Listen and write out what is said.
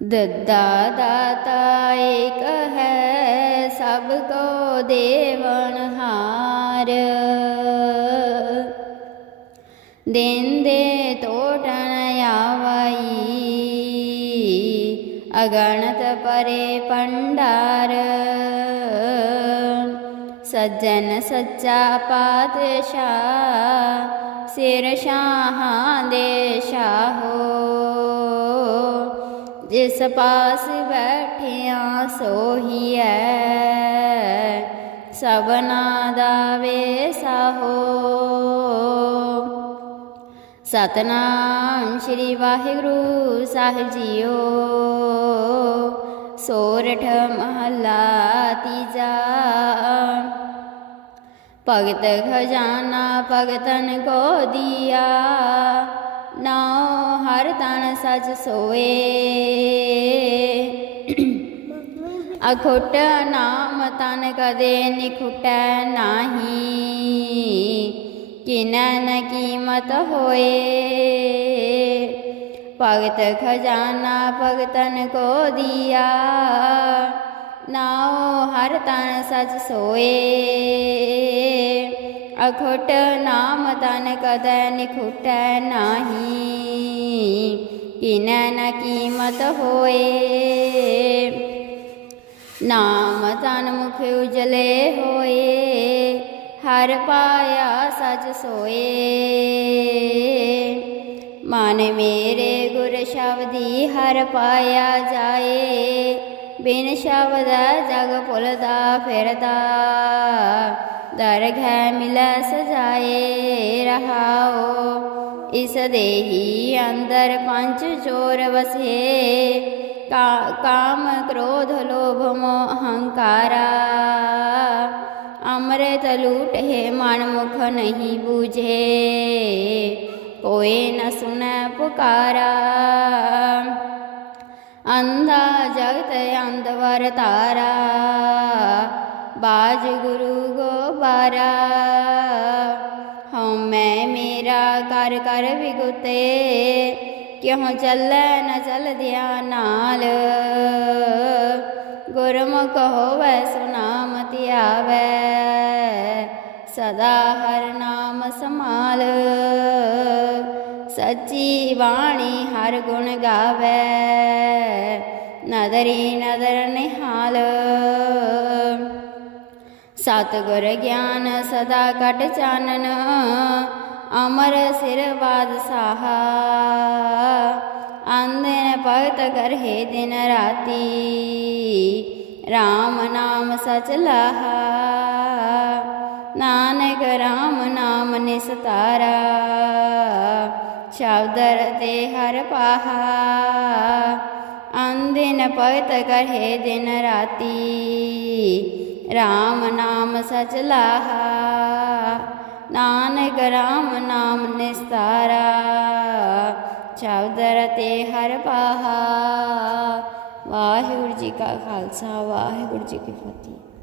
ਦੱਦਾ ਦਾਤਾ ਏਕ ਹੈ ਸਭ ਕੋ ਦੇਵਨਹਾਰ ਦਿਨ ਦੇ ਟੋਟਣ ਆਵਈ ਅਗਣਤ ਪਰੇ ਪੰਡਾਰ ਸੱਜਣ ਸੱਚਾ ਪਾਤਸ਼ਾਹ ਸਿਰ ਸ਼ਾਹਾਂ ਦੇ ਸ਼ਾਹੋ ਜਿਸ ਪਾਸ ਬੈਠਿਆ ਸੋਹੀਐ, ਸਭਨਾ ਦਾ ਵੇਸਾਹੋ ਸਤਨਾਮ ਸ੍ਰੀ ਵਾਹਿਗੁਰੂ ਸਾਹਿਬ ਜੀਓ, ਸੋਰਠ ਮਹੱਲਾ ਤੀਜਾ। ਭਗਤ ਖਜ਼ਾਨਾ ਭਗਤਨ ਕੋ ਦਿਆ ਨਾਉ ਹਰ ਤਨ ਸਚ ਸੋਏ। ਅਖੁੱਟ ਨਾਮ ਤਨ ਕਦੇ ਨਿਖੁਟੈ ਨਾਹੀ। ਕਿਨੈ ਨ ਕੀਮਤ ਹੋਏ। ਭਗਤ ਖਜ਼ਾਨਾ ਭਗਤਨ ਕੋ ਦਿਆ। ਨਾਉ ਹਰ ਤਨ ਸਚ ਸੋਏ। ਅਖੁੱਟ ਨਾਮ ਤਨ ਕਦੈ ਨਿਖੁਟੈ ਨਾਹੀ, ਕਿਨੈ ਨ ਕੀਮਤ ਹੋਏ। ਨਾਮ ਤਨ ਮੁਖ ਉਜਲੇ ਹੋਏ, ਹਰ ਪਾਇਆ ਸਚ ਸੋਏ। ਮਨ ਮੇਰੇ ਗੁਰ ਸ਼ਬਦੀ ਹਰ ਪਾਇਆ ਜਾਏ, ਬਿਨ ਸ਼ਬਦ ਜਗ ਭੁਲਦਾ ਫਿਰਦਾ। ਦਰਗਹਿ ਮਿਲੈ ਸਜਾਏ ਰਹਾਓ ਇਸ ਦੇਹੀ ਅੰਦਰ ਪੰਜ ਚੋਰ ਵਸੇ। ਕਾਮ ਕ੍ਰੋਧ ਲੋਭ ਮੋਹ ਅਹੰਕਾਰਾ ਅੰਮ੍ਰਿਤ ਲੂਟੇ ਮਨ ਮੁਖ ਨਹੀਂ ਬੂਝੇ। ਕੋਏ ਨ ਸੁਨੈ ਪੁਕਾਰਾ। ਅੰਧਾ ਜਗਤ ਅੰਧਵਰ ਤਾਰਾ ਬਾਜ ਗੁਰੂ ਗੋਬਾਰਾ। ਹਉ ਮੈਂ ਮੇਰਾ ਕਰ ਕਰ ਵਿਗੁਤੇ, ਕਿਉ ਚੱਲੈ ਨ ਚਲਦਿਆ ਨਾਲ ਗੁਰਮੁਖ ਹੋਵੈ ਸੁਨਾਮ ਧਿਆਵੈ, ਸਦਾ ਹਰ ਨਾਮ ਸਮਾਲ ਸੱਚੀ ਬਾਣੀ ਹਰ ਗੁਣ ਗਾਵੇ, ਨਦਰੀ ਨਦਰ ਨਿਹਾਲ। ਸਤਿਗੁਰ ਗਿਆਨ ਸਦਾ ਕਟ ਚਾਨਨ ਅਮਰ ਸਿਰ ਬਾਦਸ਼ਾਹਾ। ਅੰਦਨ ਭਗਤ ਕਰਹਿ ਦਿਨ ਰਾਤੀ RAM ਨਾਮ ਸਚ ਲਾਹਾ। ਨਾਨਕ RAM ਨਾਮ ਨਿਸਤਾਰਾ, ਸ਼ਬਦ ਰਤੇ ਹਰ ਪਾਹਾ। ਅੰਦਿਨ ਭਗਤ ਕਰਹਿ ਦਿਨ ਰਾਤੀ RAM ਨਾਮ ਸਚ ਲਾਹਾ। ਨਾਨਕ RAM ਨਾਮ ਨਿਸਤਾਰਾ। ਸ਼ਬਦ ਰਤੇ ਹਰ ਪਾਹਾ। ਵਾਹਿਗੁਰੂ ਜੀ ਕਾ ਖਾਲਸਾ, ਵਾਹਿਗੁਰੂ ਜੀ ਕੀ ਫਤਿਹ।